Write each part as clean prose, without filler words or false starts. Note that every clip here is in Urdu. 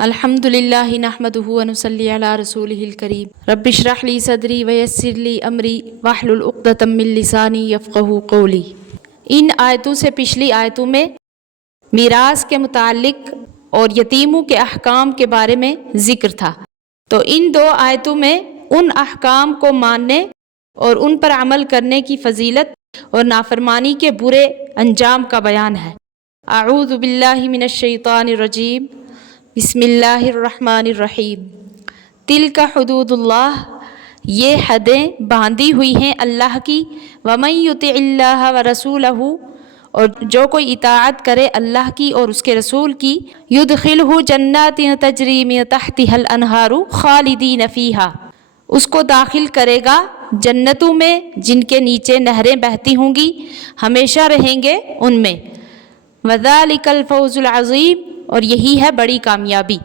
الحمدللہ نحمدہ ونصلی علی رسولہ الکریم رب اشرح لی صدری ویسر لی امری واحلل عقدۃ من لسانی یفقہوا قولی۔ ان آیتوں سے پچھلی آیتوں میں میراث کے متعلق اور یتیموں کے احکام کے بارے میں ذکر تھا، تو ان دو آیتوں میں ان احکام کو ماننے اور ان پر عمل کرنے کی فضیلت اور نافرمانی کے برے انجام کا بیان ہے۔ اعوذ باللہ من الشیطان الرجیم، بسم اللہ الرحمن الرحیم۔ تلک حدود اللہ، یہ حدیں باندھی ہوئی ہیں اللہ کی۔ ومن یطع اللہ ورسولہ، اور جو کوئی اطاعت کرے اللہ کی اور اس کے رسول کی، یدخلہ جنات تجری من تحتها الانہار خالدین فیہا، اس کو داخل کرے گا جنتوں میں جن کے نیچے نہریں بہتی ہوں گی، ہمیشہ رہیں گے ان میں۔ وذالک الفوز العظیم، اور یہی ہے بڑی کامیابی۔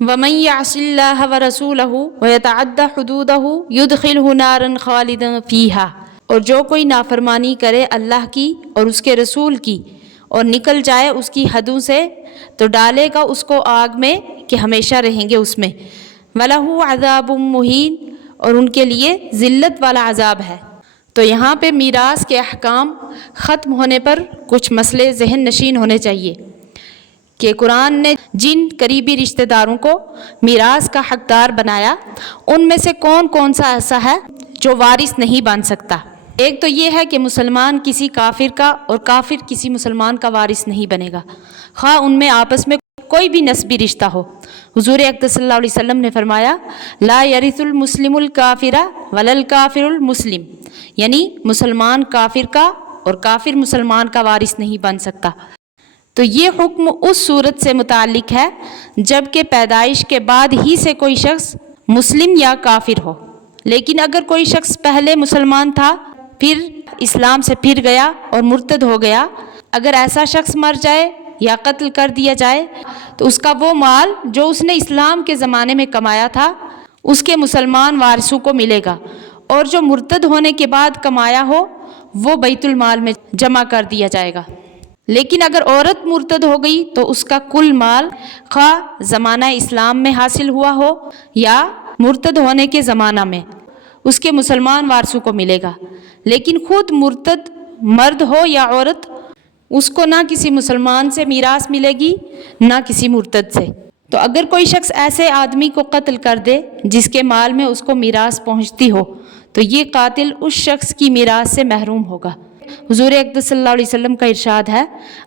ومن یعص اللہ ورسولہ ویتعد حدودہ یدخلہ نارا خالدا فیہا، اور جو کوئی نافرمانی کرے اللہ کی اور اس کے رسول کی اور نکل جائے اس کی حدوں سے، تو ڈالے گا اس کو آگ میں کہ ہمیشہ رہیں گے اس میں۔ وَلَهُ عَذَابٌ مُّہِینٌ، اور ان کے لیے ذلت والا عذاب ہے۔ تو یہاں پہ میراث کے احکام ختم ہونے پر کچھ مسئلے ذہن نشین ہونے چاہیے کہ قرآن نے جن قریبی رشتہ داروں کو میراث کا حقدار بنایا، ان میں سے کون کون سا ایسا ہے جو وارث نہیں بن سکتا۔ ایک تو یہ ہے کہ مسلمان کسی کافر کا اور کافر کسی مسلمان کا وارث نہیں بنے گا، خواہ ان میں آپس میں کوئی بھی نسبی رشتہ ہو۔ حضور اقدس صلی اللہ علیہ وسلم نے فرمایا، لا یرث المسلم الکافر ولا الکافر المسلم، یعنی مسلمان کافر کا اور کافر مسلمان کا وارث نہیں بن سکتا۔ تو یہ حکم اس صورت سے متعلق ہے جب کہ پیدائش کے بعد ہی سے کوئی شخص مسلم یا کافر ہو۔ لیکن اگر کوئی شخص پہلے مسلمان تھا پھر اسلام سے پھر گیا اور مرتد ہو گیا، اگر ایسا شخص مر جائے یا قتل کر دیا جائے تو اس کا وہ مال جو اس نے اسلام کے زمانے میں کمایا تھا اس کے مسلمان وارثوں کو ملے گا، اور جو مرتد ہونے کے بعد کمایا ہو وہ بیت المال میں جمع کر دیا جائے گا۔ لیکن اگر عورت مرتد ہو گئی تو اس کا کل مال خواہ زمانہ اسلام میں حاصل ہوا ہو یا مرتد ہونے کے زمانہ میں اس کے مسلمان وارثوں کو ملے گا۔ لیکن خود مرتد مرد ہو یا عورت، اس کو نہ کسی مسلمان سے میراث ملے گی نہ کسی مرتد سے۔ تو اگر کوئی شخص ایسے آدمی کو قتل کر دے جس کے مال میں اس کو میراث پہنچتی ہو تو یہ قاتل اس شخص کی میراث سے محروم ہوگا۔ حضور اقدس صلی اللہ علیہ وسلم کا ارشاد ہے،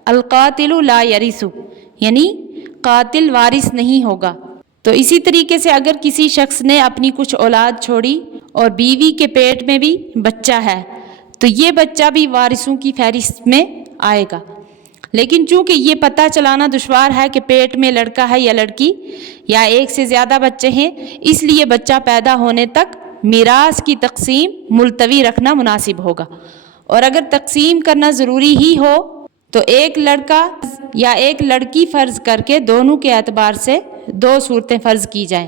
القاتل لا یرث، یعنی قاتل وارث نہیں ہوگا۔ تو اسی طریقے سے اگر کسی شخص نے اپنی کچھ اولاد چھوڑی اور بیوی کے پیٹ میں بھی بچہ ہے تو یہ بچہ بھی وارثوں کی فہرست میں آئے گا۔ لیکن چونکہ یہ پتہ چلانا دشوار ہے کہ پیٹ میں لڑکا ہے یا لڑکی یا ایک سے زیادہ بچے ہیں، اس لیے بچہ پیدا ہونے تک میراث کی تقسیم ملتوی رکھنا مناسب ہوگا۔ اور اگر تقسیم کرنا ضروری ہی ہو تو ایک لڑکا یا ایک لڑکی فرض کر کے دونوں کے اعتبار سے دو صورتیں فرض کی جائیں،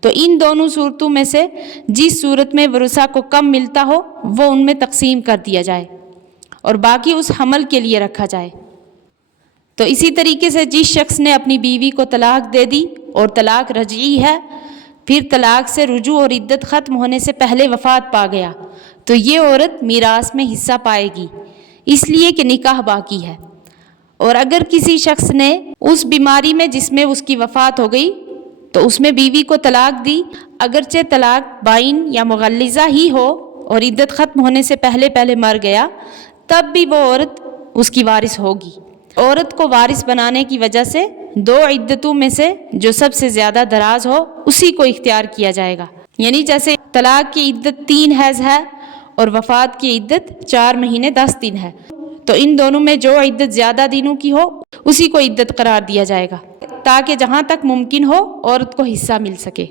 تو ان دونوں صورتوں میں سے جس صورت میں ورثہ کو کم ملتا ہو وہ ان میں تقسیم کر دیا جائے اور باقی اس حمل کے لیے رکھا جائے۔ تو اسی طریقے سے جس شخص نے اپنی بیوی کو طلاق دے دی اور طلاق رجعی ہے، پھر طلاق سے رجوع اور عدت ختم ہونے سے پہلے وفات پا گیا تو یہ عورت میراث میں حصہ پائے گی، اس لیے کہ نکاح باقی ہے۔ اور اگر کسی شخص نے اس بیماری میں جس میں اس کی وفات ہو گئی تو اس میں بیوی کو طلاق دی، اگرچہ طلاق بائن یا مغلظہ ہی ہو اور عدت ختم ہونے سے پہلے مر گیا، تب بھی وہ عورت اس کی وارث ہوگی۔ عورت کو وارث بنانے کی وجہ سے دو عدتوں میں سے جو سب سے زیادہ دراز ہو اسی کو اختیار کیا جائے گا، یعنی جیسے طلاق کی عدت 3 حیض ہے اور وفات کی عدت 4 مہینے 10 دن ہے، تو ان دونوں میں جو عدت زیادہ دنوں کی ہو اسی کو عدت قرار دیا جائے گا تاکہ جہاں تک ممکن ہو عورت کو حصہ مل سکے۔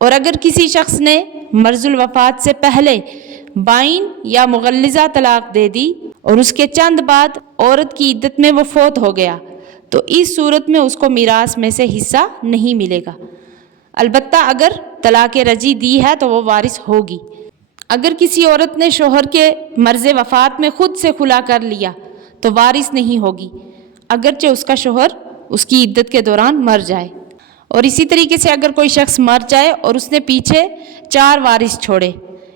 اور اگر کسی شخص نے مرض الوفات سے پہلے بائن یا مغلظہ طلاق دے دی اور اس کے چند بعد عورت کی عدت میں وہ فوت ہو گیا تو اس صورت میں اس کو میراث میں سے حصہ نہیں ملے گا، البتہ اگر طلاق رجعی دی ہے تو وہ وارث ہوگی۔ اگر کسی عورت نے شوہر کے مرض وفات میں خود سے خلا کر لیا تو وارث نہیں ہوگی، اگرچہ اس کا شوہر اس کی عدت کے دوران مر جائے۔ اور اسی طریقے سے اگر کوئی شخص مر جائے اور اس نے پیچھے 4 وارث چھوڑے،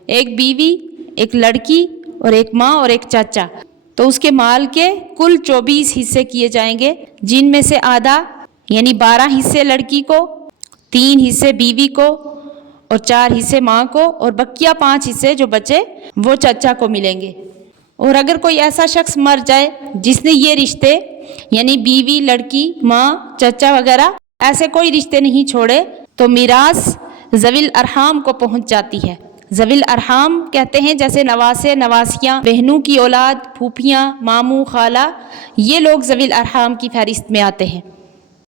ایک بیوی، ایک لڑکی اور ایک ماں اور ایک چاچا، تو اس کے مال کے کل 24 حصے کیے جائیں گے، جن میں سے آدھا یعنی 12 حصے لڑکی کو، 3 حصے بیوی کو اور 4 حصے ماں کو، اور بقیہ 5 حصے جو بچے وہ چچا کو ملیں گے۔ اور اگر کوئی ایسا شخص مر جائے جس نے یہ رشتے یعنی بیوی، لڑکی، ماں، چچا وغیرہ ایسے کوئی رشتے نہیں چھوڑے تو میراث ذوی الارحام کو پہنچ جاتی ہے۔ ذوی الارحام کہتے ہیں جیسے نواسے، نواسیاں، بہنوں کی اولاد، پھوپھیاں، ماموں، خالہ، یہ لوگ ذوی الارحام کی فہرست میں آتے ہیں۔